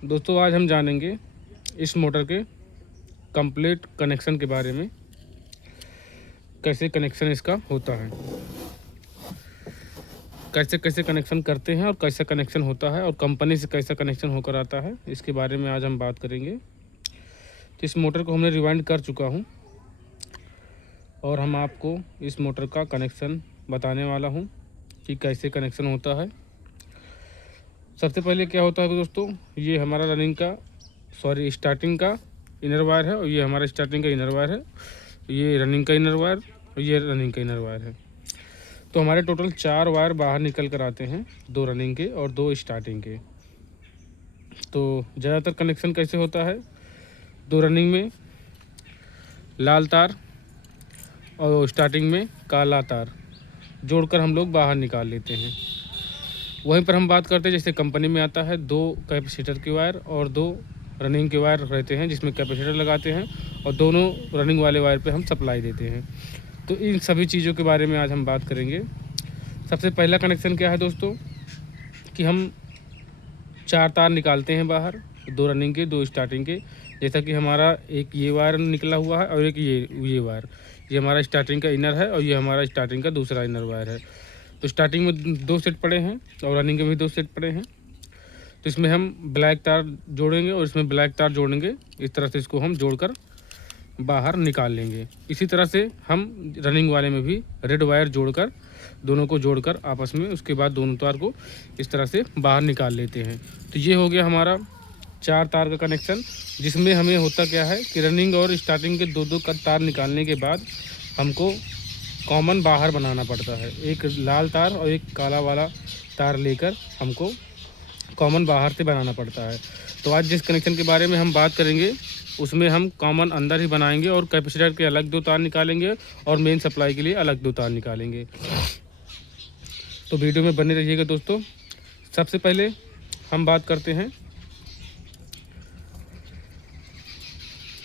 दोस्तों आज हम जानेंगे इस मोटर के कंप्लीट कनेक्शन के बारे में, कैसे कनेक्शन इसका होता है, कैसे कैसे कनेक्शन करते हैं और कैसा कनेक्शन होता है और कंपनी से कैसा कनेक्शन होकर आता है, इसके बारे में आज हम बात करेंगे। तो इस मोटर को हमने रिवाइंड कर चुका हूं और हम आपको इस मोटर का कनेक्शन बताने वाला हूं कि कैसे कनेक्शन होता है। सबसे पहले क्या होता है दोस्तों, ये हमारा स्टार्टिंग का इनर वायर है और ये हमारा स्टार्टिंग का इनर वायर है, ये रनिंग का इनर वायर और ये रनिंग का इनर वायर है। तो हमारे टोटल 4 वायर बाहर निकल कर आते हैं, 2 रनिंग के और 2 स्टार्टिंग के। तो ज़्यादातर कनेक्शन कैसे होता है, 2 रनिंग में लाल तार और स्टार्टिंग में काला तार जोड़कर हम लोग बाहर निकाल लेते हैं। वहीं पर हम बात करते हैं जैसे कंपनी में आता है 2 कैपेसिटर के वायर और 2 रनिंग के वायर रहते हैं, जिसमें कैपेसिटर लगाते हैं और दोनों रनिंग वाले वायर पे हम सप्लाई देते हैं। तो इन सभी चीज़ों के बारे में आज हम बात करेंगे। सबसे पहला कनेक्शन क्या है दोस्तों कि हम 4 तार निकालते हैं बाहर, 2 रनिंग के 2 स्टार्टिंग के। जैसा कि हमारा एक ये वायर निकला हुआ है और एक ये वायर, ये हमारा स्टार्टिंग का इनर है और ये हमारा स्टार्टिंग का दूसरा इनर वायर है। तो स्टार्टिंग में 2 सेट पड़े हैं और रनिंग में भी 2 सेट पड़े हैं। तो इसमें हम ब्लैक तार जोड़ेंगे और इसमें ब्लैक तार जोड़ेंगे, इस तरह से इसको हम जोड़कर बाहर निकाल लेंगे। इसी तरह से हम रनिंग वाले में भी रेड वायर जोड़कर, दोनों को जोड़कर आपस में, उसके बाद दोनों तार को इस तरह से बाहर निकाल लेते हैं। तो ये हो गया हमारा 4 तार का कनेक्शन, जिसमें हमें होता क्या है कि रनिंग और स्टार्टिंग के 2-2 का तार निकालने के बाद हमको कॉमन बाहर बनाना पड़ता है। एक लाल तार और एक काला वाला तार लेकर हमको कॉमन बाहर से बनाना पड़ता है। तो आज जिस कनेक्शन के बारे में हम बात करेंगे उसमें हम कॉमन अंदर ही बनाएंगे और कैपेसिटर के अलग 2 तार निकालेंगे और मेन सप्लाई के लिए अलग 2 तार निकालेंगे। तो वीडियो में बने रहिएगा दोस्तों। सबसे पहले हम बात करते हैं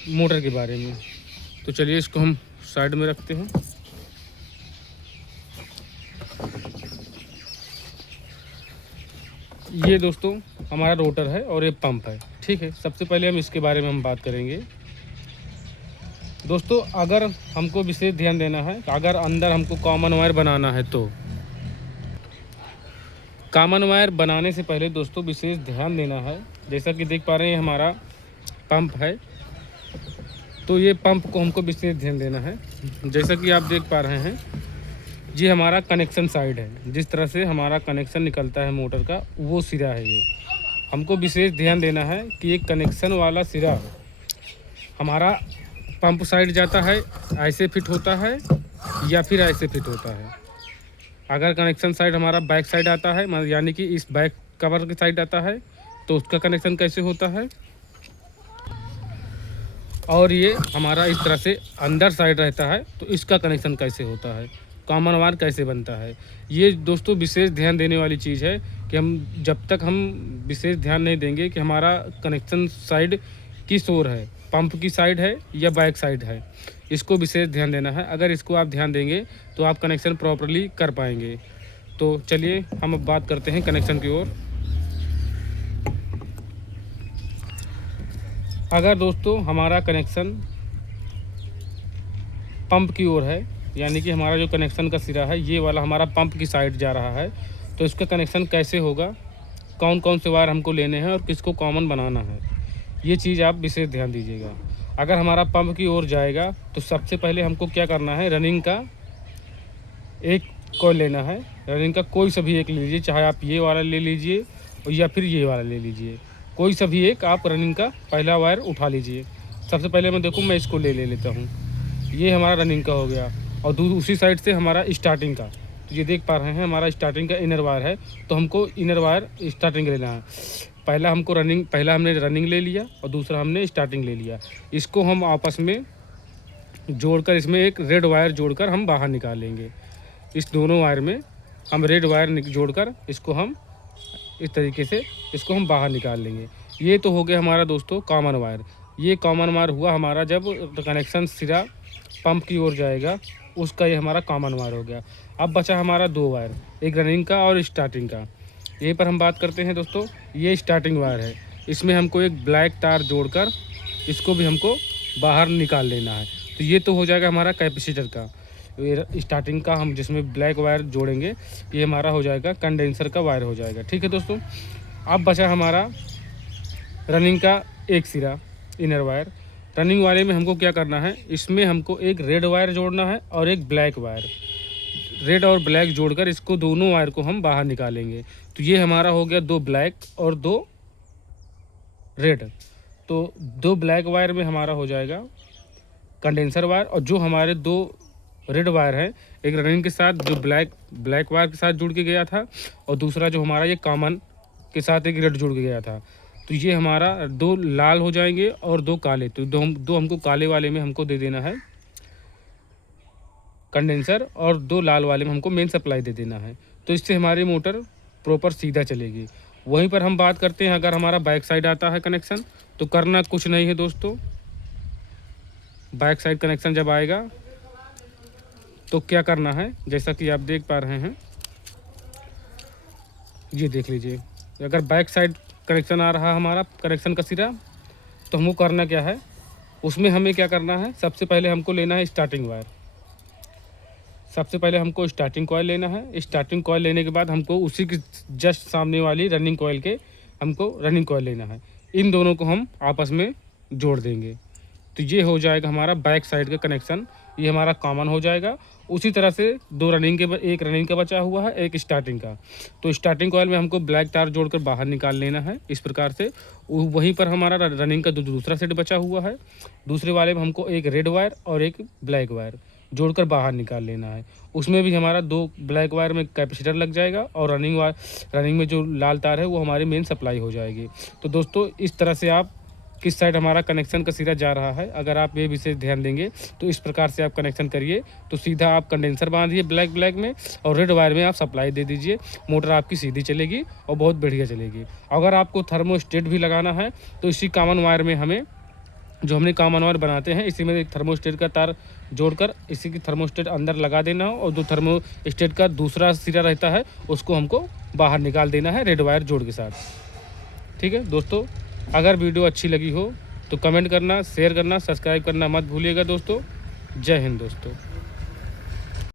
मोटर के बारे में। तो चलिए इसको हम साइड में रखते हैं। ये दोस्तों हमारा रोटर है और ये पंप है, ठीक है। सबसे पहले हम इसके बारे में हम बात करेंगे दोस्तों। अगर हमको विशेष ध्यान देना है, अगर अंदर हमको कॉमन वायर बनाना है तो कॉमन वायर बनाने से पहले दोस्तों विशेष ध्यान देना है। जैसा कि देख पा रहे हैं हमारा पंप है, तो ये पंप को हमको विशेष ध्यान देना है। जैसा कि आप देख पा रहे हैं, ये हमारा कनेक्शन साइड है। जिस तरह से हमारा कनेक्शन निकलता है मोटर का, वो सिरा है। ये हमको विशेष ध्यान देना है कि ये कनेक्शन वाला सिरा हमारा पंप साइड जाता है, ऐसे फिट होता है या फिर ऐसे फिट होता है। अगर कनेक्शन साइड हमारा बैक साइड आता है, यानी कि इस बैक कवर की साइड आता है, तो उसका कनेक्शन कैसे होता है। और ये हमारा इस तरह से अंदर साइड रहता है, तो इसका कनेक्शन कैसे होता है, कॉमन वायर कैसे बनता है। ये दोस्तों विशेष ध्यान देने वाली चीज़ है कि जब तक हम विशेष ध्यान नहीं देंगे कि हमारा कनेक्शन साइड किस ओर है, पंप की साइड है या बैक साइड है, इसको विशेष ध्यान देना है। अगर इसको आप ध्यान देंगे तो आप कनेक्शन प्रॉपरली कर पाएंगे। तो चलिए हम अब बात करते हैं कनेक्शन की ओर। अगर दोस्तों हमारा कनेक्शन पंप की ओर है, यानी कि हमारा जो कनेक्शन का सिरा है ये वाला हमारा पंप की साइड जा रहा है, तो इसका कनेक्शन कैसे होगा, कौन कौन से वायर हमको लेने हैं और किसको कॉमन बनाना है, ये चीज़ आप विशेष ध्यान दीजिएगा। अगर हमारा पंप की ओर जाएगा तो सबसे पहले हमको क्या करना है, रनिंग का एक कॉइल लेना है। रनिंग का कोई सा भी एक ले लीजिए, चाहे आप ये वाला ले लीजिए या फिर ये वाला ले लीजिए, कोई सा भी एक आप रनिंग का पहला वायर उठा लीजिए। सबसे पहले मैं इसको ले लेता हूँ। ये हमारा रनिंग का हो गया और उसी साइड से हमारा स्टार्टिंग का, तो ये देख पा रहे हैं हमारा स्टार्टिंग का इनर वायर है, तो हमको इनर वायर स्टार्टिंग लेना है। पहला हमने रनिंग ले लिया और दूसरा हमने स्टार्टिंग ले लिया। इसको हम आपस में जोड़कर, इसमें एक रेड वायर जोड़कर हम बाहर निकाल लेंगे। इस दोनों वायर में हम रेड वायर जोड़कर इसको हम इस तरीके से इसको हम बाहर निकाल लेंगे। ये तो हो गया हमारा दोस्तों कॉमन वायर। ये कॉमन वायर हुआ हमारा जब कनेक्शन सिरा पंप की ओर जाएगा, उसका ये हमारा कॉमन वायर हो गया। अब बचा हमारा 2 वायर, एक रनिंग का और स्टार्टिंग का। यहीं पर हम बात करते हैं दोस्तों, ये स्टार्टिंग वायर है। इसमें हमको एक ब्लैक तार जोड़कर इसको भी हमको बाहर निकाल लेना है। तो ये तो हो जाएगा हमारा कैपेसिटर का स्टार्टिंग का, हम जिसमें ब्लैक वायर जोड़ेंगे ये हमारा हो जाएगा कंडेंसर का वायर हो जाएगा। ठीक है दोस्तों, अब बचा हमारा रनिंग का एक सिरा इनर वायर। रनिंग वाले में हमको क्या करना है, इसमें हमको एक रेड वायर जोड़ना है और एक ब्लैक वायर, रेड और ब्लैक जोड़कर इसको दोनों वायर को हम बाहर निकालेंगे। तो ये हमारा हो गया 2 ब्लैक और 2 रेड। तो 2 ब्लैक वायर में हमारा हो जाएगा कंडेंसर वायर, और जो हमारे 2 रेड वायर है, एक रनिंग के साथ जो ब्लैक वायर के साथ जुड़ के गया था, और दूसरा जो हमारा ये कॉमन के साथ एक रेड जुड़ के गया था। तो ये हमारा 2 लाल हो जाएंगे और 2 काले। तो दो हमको काले वाले में हमको दे देना है कंडेंसर, और 2 लाल वाले में हमको मेन सप्लाई दे देना है। तो इससे हमारी मोटर प्रॉपर सीधा चलेगी। वहीं पर हम बात करते हैं, अगर हमारा बैक साइड आता है कनेक्शन, तो करना कुछ नहीं है दोस्तों। बैक साइड कनेक्शन जब आएगा तो क्या करना है, जैसा कि आप देख पा रहे हैं, ये देख लीजिए। अगर बैक साइड कनेक्शन आ रहा हमारा कनेक्शन का सिरा, तो हमको करना क्या है, उसमें हमें क्या करना है, सबसे पहले हमको लेना है स्टार्टिंग वायर। सबसे पहले हमको स्टार्टिंग कॉइल लेना है। स्टार्टिंग कॉइल लेने के बाद हमको उसी की जस्ट सामने वाली रनिंग कॉइल के हमको रनिंग कॉइल लेना है। इन दोनों को हम आपस में जोड़ देंगे। तो ये हो जाएगा हमारा बैक साइड का कनेक्शन, ये हमारा कॉमन हो जाएगा। उसी तरह से 2 रनिंग के, एक रनिंग का बचा हुआ है, एक स्टार्टिंग का। तो स्टार्टिंग कॉइल में हमको ब्लैक तार जोड़कर बाहर निकाल लेना है इस प्रकार से। वहीं पर हमारा रनिंग का दूसरा सेट बचा हुआ है, दूसरे वाले में हमको एक रेड वायर और एक ब्लैक वायर जोड़कर बाहर निकाल लेना है। उसमें भी हमारा 2 ब्लैक वायर में कैपेसिटर लग जाएगा, और रनिंग में जो लाल तार है वो हमारी मेन सप्लाई हो जाएगी। तो दोस्तों, इस तरह से आप किस साइड हमारा कनेक्शन का सिरा जा रहा है, अगर आप ये विशेष ध्यान देंगे तो इस प्रकार से आप कनेक्शन करिए। तो सीधा आप कंडेंसर बांधिए ब्लैक में, और रेड वायर में आप सप्लाई दे दीजिए। मोटर आपकी सीधी चलेगी और बहुत बढ़िया चलेगी। अगर आपको थर्मोस्टेट भी लगाना है, तो इसी कॉमन वायर में हमें, जो हमने कॉमन वायर बनाते हैं, इसी में एक थर्मोस्टेट का तार जोड़कर इसी की थर्मोस्टेट अंदर लगा देना हो, और जो थर्मोस्टेट का दूसरा सिरा रहता है उसको हमको बाहर निकाल देना है रेड वायर जोड़ के साथ। ठीक है दोस्तों, अगर वीडियो अच्छी लगी हो तो कमेंट करना, शेयर करना, सब्सक्राइब करना मत भूलिएगा दोस्तों। जय हिंद दोस्तों।